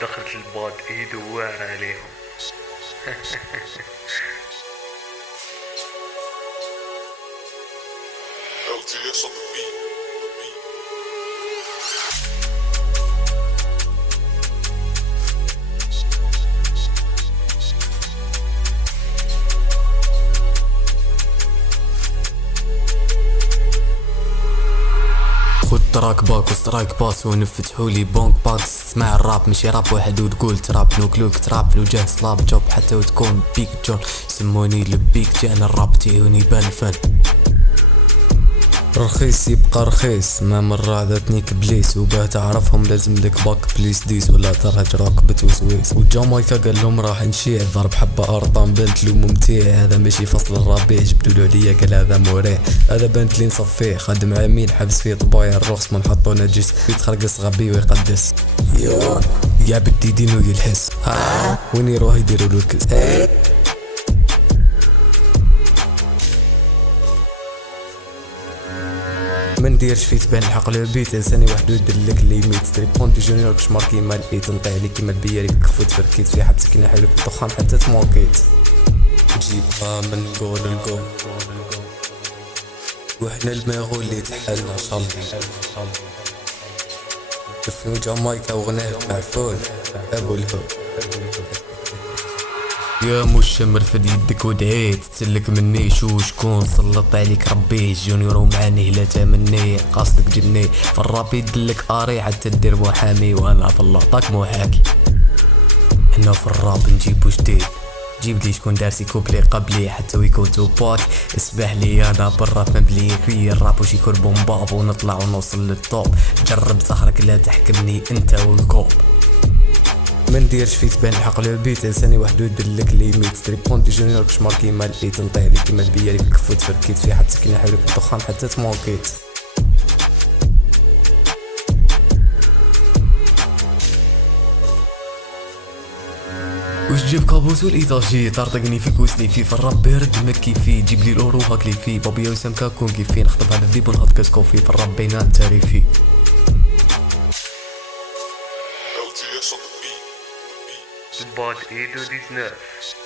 دخلت الباد يدوار عليهم. LTS on the beat. خد تراك باك وسترايك باس ونفتحولي بونك باكس. تسمع الراب ماشي راب واحد وتقول تراب نوكلوك تراب لو جاه سلاب جوب حتى وتكون بيك جون. سموني لبيك جانا الراب تيوني بان فن. رخيص يبقى رخيص ما مرة عذتني كبليس وباه تعرفهم لازم لك باك بليس ديس ولا ترهج راكبة وسويس. وجامايكا قال لهم راح نشيع ضرب حبة ارطان بنت لو ممتع. هذا ماشي فصل الربيع جبدولو عليا قال هذا مريح. هذا بنت لي نصفيه خادم عامين حبس فيه طبايع الرخص ما نحطو نجس يتخرقص غبي ويقدس. يا بدي دينو يلحس وين يروح يديروا له الكس. ما نديرش في تبان الحق البيت انساني وحدو يدلك ليميت. تريبون دي جونيور كشمار كيما الايت نطيح عليك كيما البياري كفو تفركيت في حبسك نحيلك بالدخان حتى تموكيت. تجيبها من الجول للجول وحنا الماغو اللي تحلنا شالي دفنو جامايكا وغناه معفول ابو الهو. يا مشمر في يدك ودعيت تسلك مني شو شكون سلط عليك ربي جونيور ومعاني لا تمني قاصدك جني في الراب يدلك قاري حتى دير محامي وانا في اللقطاك محاكي. حنا في الراب نجيبو جديد جيب لي شكون دارسي كوبلي قبلي حتى ويكون توباك. اسمح لي انا بالراب مبلي في الراب وش يكون بومباب ونطلع ونوصل للطوب. جرب سهرك لا تحكمني انت والكوب. ما نديرش في تبان الحق البيت انساني وحدو يدلك ليميت. تريبون دي جونيور كشمار كيما الايت نطيح عليك كيما البياري كفو تفركيت في حبسك نحيلك بالدخان حتى تموكيت. وش جيب كابوس والايطاجي طارطقني فيك وسلي في الراب بارد مكي فيه. جيب لي الاورو هاكلي فيه بابيا وسام كاكون كيفين نخطب على الديب ونحط كاس كوفي في الراب بينات تاريفي. LTS on the beat. الباد ايدو 19